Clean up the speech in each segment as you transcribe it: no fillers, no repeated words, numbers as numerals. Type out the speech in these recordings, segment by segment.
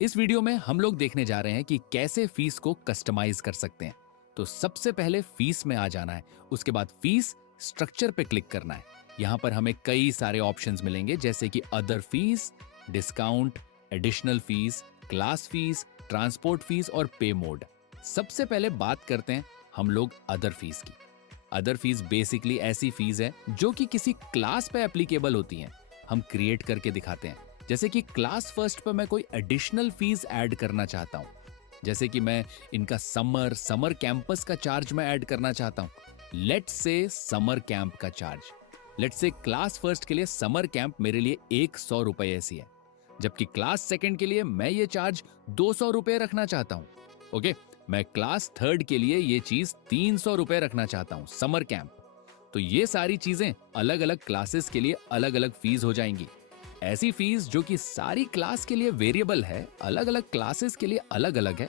इस वीडियो में हम लोग देखने जा रहे हैं कि कैसे फीस को कस्टमाइज कर सकते हैं। तो सबसे पहले फीस में आ जाना है, उसके बाद फीस स्ट्रक्चर पे क्लिक करना है। यहाँ पर हमें कई सारे ऑप्शंस मिलेंगे जैसे कि other fees, discount, additional fees, class fees, transport fees और पे मोड। सबसे पहले बात करते हैं हम लोग अदर फीस की। अदर फीस बेसिकली ऐसी फीस है जो कि किसी क्लास पे एप्लीकेबल होती हैं। हम क्रिएट करके दिखाते हैं। जैसे कि क्लास फर्स्ट पर मैं कोई एडिशनल फीस ऐड करना चाहता हूं, जैसे कि मैं इनका समर कैंपस का चार्ज मैं ऐड करना चाहता हूं। लेट्स से समर कैंप का charge, let's say class first के लिए समर कैंप मेरे लिए 100 रुपए ऐसी है, जबकि क्लास सेकंड के लिए मैं ये चार्ज 200 रुपए रखना चाहता हूं। ओके, मैं क्लास थर्ड के लिए ये चीज 300 रुपए रखना चाहता हूं, समर कैंप। तो ये सारी चीजें अलग अलग क्लासेस के लिए अलग अलग फीस हो जाएंगी। ऐसी फीस जो कि सारी क्लास के लिए वेरिएबल है, अलग अलग क्लासेस के लिए अलग अलग है।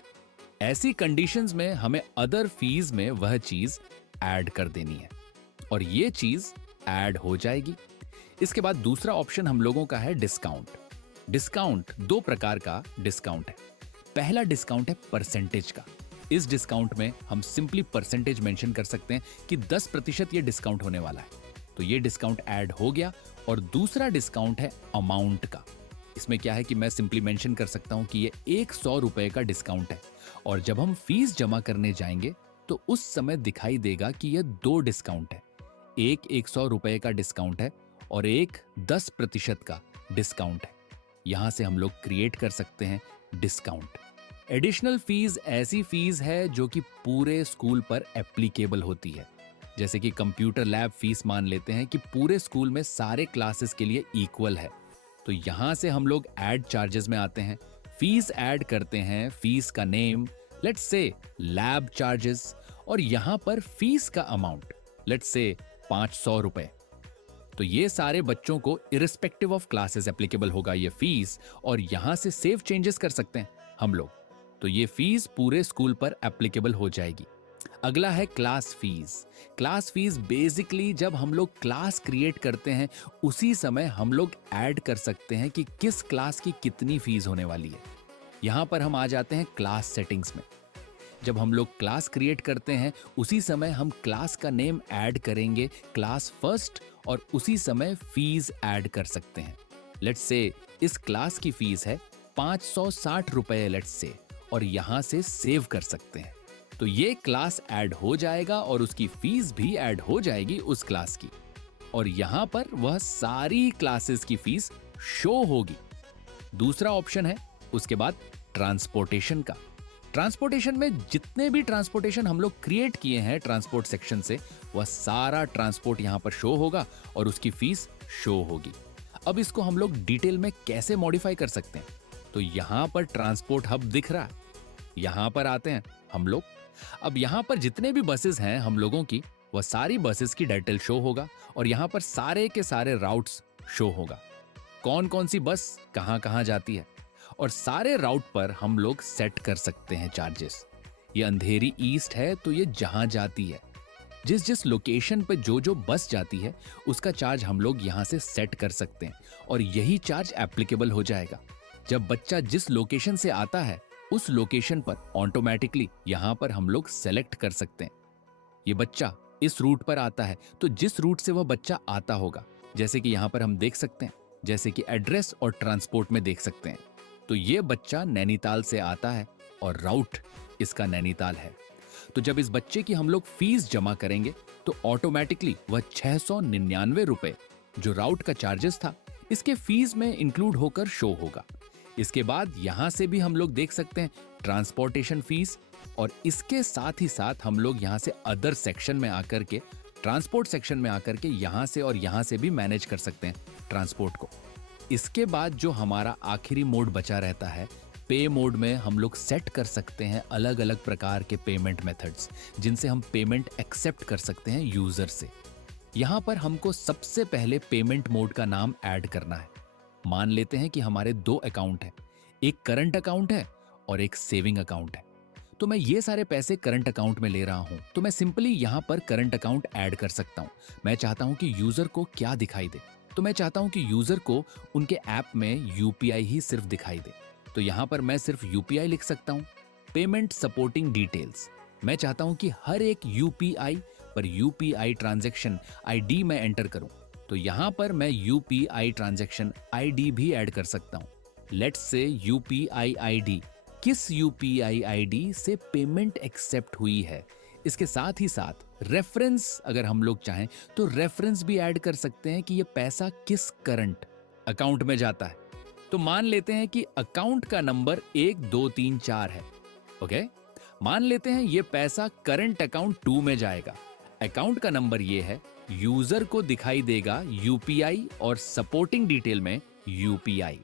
ऐसी कंडीशंस में हमें अदर फीस में वह चीज ऐड कर देनी है और ये चीज ऐड हो जाएगी। इसके बाद दूसरा ऑप्शन हम लोगों का है डिस्काउंट। डिस्काउंट दो प्रकार का डिस्काउंट है। पहला डिस्काउंट है परसेंटेज का। इस डिस्काउंट में हम सिंपली परसेंटेज मेंशन कर सकते हैं कि 10% ये डिस्काउंट होने वाला है, तो ये डिस्काउंट ऐड हो गया। और दूसरा डिस्काउंट है अमाउंट का। इसमें क्या है कि मैं सिंपली मेंशन कर सकता हूं कि ये 100 रुपए का डिस्काउंट है, और जब हम फीस जमा करने जाएंगे तो उस समय दिखाई देगा कि ये दो डिस्काउंट है। एक 100 रुपए का डिस्काउंट है और एक 10% का डिस्काउंट है। यहां से हम लोग क्रिएट कर सकते हैं डिस्काउंट। एडिशनल फीस ऐसी फीस है जो कि पूरे स्कूल पर एप्लीकेबल होती है। जैसे कि कंप्यूटर लैब फीस मान लेते हैं कि पूरे स्कूल में सारे क्लासेस के लिए इक्वल है, तो यहां से हम लोग ऐड चार्जेस में आते हैं, फीस ऐड करते हैं, फीस का name let's say lab charges, और यहां पर फीस का अमाउंट लेट्स से 500 रुपए। तो ये सारे बच्चों को इरिस्पेक्टिव ऑफ क्लासेस एप्लीकेबल होगा ये फीस, और यहां से सेव चेंजेस कर सकते हैं हम लोग। तो ये फीस पूरे स्कूल पर एप्लीकेबल हो जाएगी। अगला है class fees. Class fees basically जब हम लोग क्लास क्रिएट करते हैं उसी समय हम लोग ऐड कर सकते हैं कि किस क्लास की कितनी फीस होने वाली है। यहां पर हम आ जाते हैं क्लास सेटिंग्स में। जब हम लोग क्लास क्रिएट करते हैं उसी समय हम क्लास का नेम ऐड करेंगे, क्लास फर्स्ट, और उसी समय फीस ऐड कर सकते हैं। लेट्स से इस क्लास की फीस है 560 रुपए लेट्स से, और यहां से सेव कर सकते हैं। तो ये क्लास ऐड हो जाएगा और उसकी फीस भी ऐड हो जाएगी उस क्लास की, और यहां पर वह सारी क्लासेस की फीस शो होगी। दूसरा ऑप्शन है उसके बाद ट्रांसपोर्टेशन का। ट्रांसपोर्टेशन में जितने भी ट्रांसपोर्टेशन हम लोग क्रिएट किए हैं ट्रांसपोर्ट सेक्शन से, वह सारा ट्रांसपोर्ट यहां पर शो होगा और उसकी फीस शो होगी। अब इसको हम लोग डिटेल में कैसे मॉडिफाई कर सकते हैं, तो यहां पर ट्रांसपोर्ट हब दिख रहा है, यहां पर आते हैं हम लोग। अब यहां पर जितने भी बसेस हैं हम लोगों की, वह सारी बसेस की डिटेल शो होगा, और यहां पर सारे के सारे राउट्स शो होगा, कौन कौन सी बस कहां कहां जाती है, और सारे राउट पर हम लोग सेट कर सकते हैं चार्जेस। ये अंधेरी ईस्ट है तो ये जहां जाती है, जिस जिस लोकेशन पे जो जो बस जाती है उसका चार्ज हम लोग यहां से सेट कर सकते हैं, और यही चार्ज एप्लीकेबल हो जाएगा। जब बच्चा जिस लोकेशन से आता है उस लोकेशन पर ऑटोमेटिकली यहां पर हम लोग सेलेक्ट कर सकते हैं। ये बच्चा इस रूट पर आता है तो जिस रूट से वह बच्चा आता होगा, जैसे कि यहां पर हम देख सकते हैं, जैसे कि एड्रेस और ट्रांसपोर्ट में देख सकते हैं, तो ये बच्चा नैनीताल से आता है और राउट इसका नैनीताल है। तो जब इस बच्चे की हम लोग फीस जमा करेंगे तो ऑटोमेटिकली वह 699 रुपए जो राउट का चार्जेस था इसके फीस में इंक्लूड होकर शो होगा। इसके बाद यहां से भी हम लोग देख सकते हैं ट्रांसपोर्टेशन फीस, और इसके साथ ही साथ हम लोग यहां से अदर सेक्शन में आकर के, ट्रांसपोर्ट सेक्शन में आकर के यहां से और यहां से भी मैनेज कर सकते हैं ट्रांसपोर्ट को। इसके बाद जो हमारा आखिरी मोड बचा रहता है, पे मोड में हम लोग सेट कर सकते हैं अलग अलग प्रकार के पेमेंट मेथड्स, जिनसे हम पेमेंट एक्सेप्ट कर सकते हैं यूजर से। यहां पर हमको सबसे पहले पेमेंट मोड का नाम ऐड करना है। मान लेते हैं कि हमारे दो अकाउंट हैं, एक करंट अकाउंट है और एक सेविंग अकाउंट है। तो मैं ये सारे पैसे करंट अकाउंट में ले रहा हूं, तो मैं सिंपली यहां पर करंट अकाउंट ऐड कर सकता हूं। मैं चाहता हूं कि यूजर को क्या दिखाई दे, तो मैं चाहता हूं कि यूजर को उनके ऐप में यूपीआई ही सिर्फ दिखाई दे। तो यहाँ पर मैं सिर्फ यूपीआई लिख सकता हूँ। पेमेंट सपोर्टिंग डिटेल्स, मैं चाहता हूँ कि हर एक यूपीआई पर यूपीआई ट्रांजैक्शन आईडी मैं एंटर करूँ, तो यहाँ पर मैं यूपीआई ट्रांजैक्शन आईडी भी ऐड कर सकता हूँ। लेट्स से यूपीआई आईडी, किस यूपीआई आईडी से पेमेंट एक्सेप्ट हुई है। इसके साथ ही साथ रेफरेंस, अगर हम लोग चाहें तो रेफरेंस भी ऐड कर सकते हैं कि ये पैसा किस करंट अकाउंट में जाता है। तो मान लेते हैं कि अकाउंट का नंबर 1234 है। ओके, मान लेते हैं ये पैसा करंट अकाउंट 2 में जाएगा। अकाउंट का नंबर ये है, यूजर को दिखाई देगा यूपीआई और सपोर्टिंग डिटेल में यूपीआई।